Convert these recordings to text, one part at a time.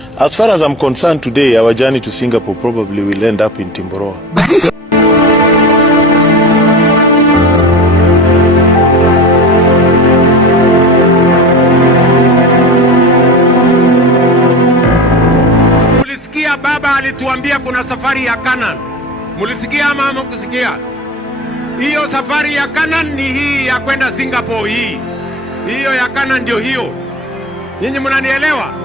As far as I'm concerned today, our journey to Singapore probably will end up in Timboroa. Mulisikia baba alituambia kuna safari ya Canaan. Mulisikia ama hamkusikia? Hiyo safari ya Canaan ni hii ya kwenda Singapore hii. Hiyo ya Canaan ndio hiyo. Nyinyi mnanielewa?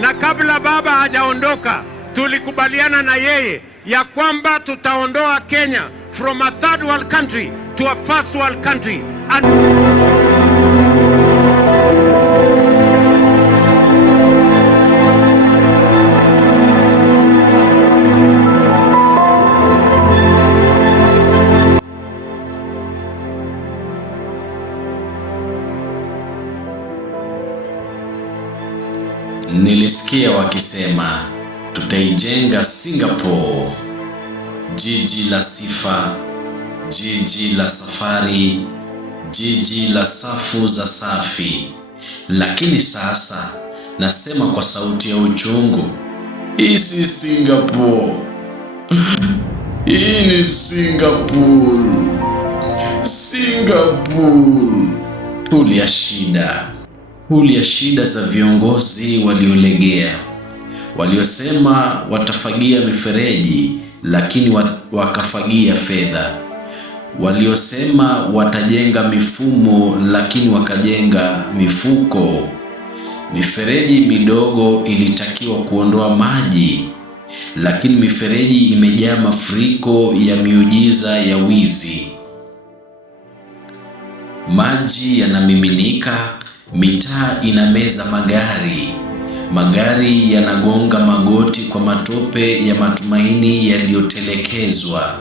Na kabla baba hajaondoka, tulikubaliana na yeye ya kwamba tutaondoa Kenya from a third world country to a first world country. Nilisikia wakisema tutaijenga Singapore, jiji la sifa, jiji la safari, jiji la safu za safi. Lakini sasa nasema kwa sauti ya uchungu, hii si Singapore. Hii ni Singapore. Singapore. Puli ya shida. Puli ya shida za viongozi waliolegea, waliosema watafagia mifereji lakini wakafagia fedha, waliosema watajenga mifumo lakini wakajenga mifuko. Mifereji midogo ilitakiwa kuondoa maji, lakini mifereji imejaa mafuriko ya miujiza ya wizi. Maji yanamiminika, mitaa inameza magari yanagonga magoti kwa matope ya matumaini yaliyotelekezwa.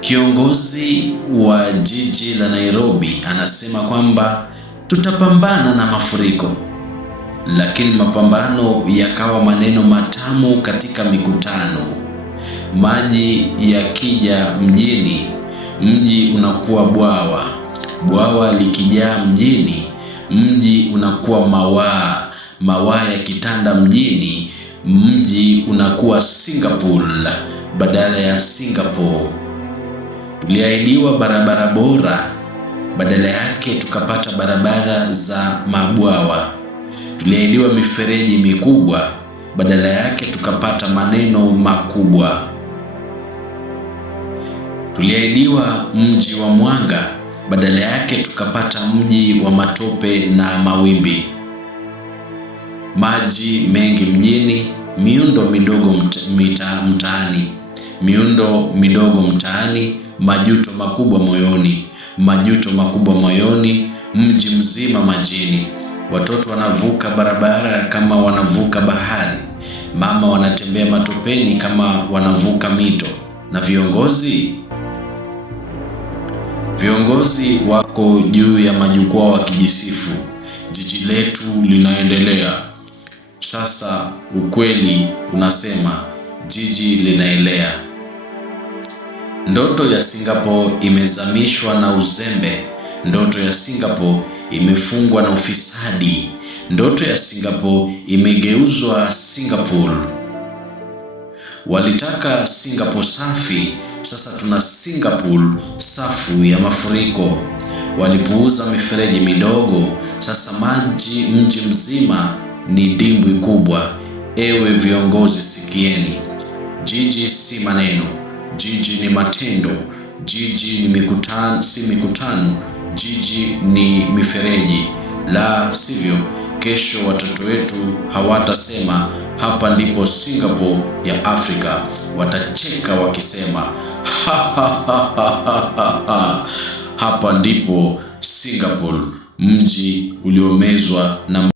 Kiongozi wa jiji la Nairobi anasema kwamba tutapambana na mafuriko, lakini mapambano yakawa maneno matamu katika mikutano. Maji yakija mjini, mji unakuwa bwawa likijaa mjini, mji unakuwa mawaa yakitanda mjini, mji unakuwa Singapore badala ya Singapore. Tuliahidiwa barabara bora, badala yake tukapata barabara za mabwawa. Tuliahidiwa mifereji mikubwa, badala yake tukapata maneno makubwa. Tuliahidiwa mji wa mwanga, badala yake tukapata mji wa matope na mawimbi. Maji mengi mjini, miundo midogo mtaani, majuto makubwa moyoni, mji mzima majini. Watoto wanavuka barabara kama wanavuka bahari, mama wanatembea matopeni kama wanavuka mito. Na viongozi wako juu ya majukwaa wakijisifu, jiji letu linaendelea. Sasa ukweli unasema jiji linaelea. Ndoto ya Singapore imezamishwa na uzembe. Ndoto ya Singapore imefungwa na ufisadi. Ndoto ya Singapore imegeuzwa Singapore. Walitaka Singapore safi, sasa tuna Singapore safu ya mafuriko. Walipuuza mifereji midogo, sasa mji mzima ni dimbwi kubwa. Ewe viongozi, sikieni. Jiji si maneno, jiji ni matendo. Jiji ni si mikutano, jiji ni mifereji. La sivyo, kesho watoto wetu hawatasema hapa ndipo Singapore ya Afrika. Watacheka wakisema hapa ndipo Singapore, mji uliomezwa na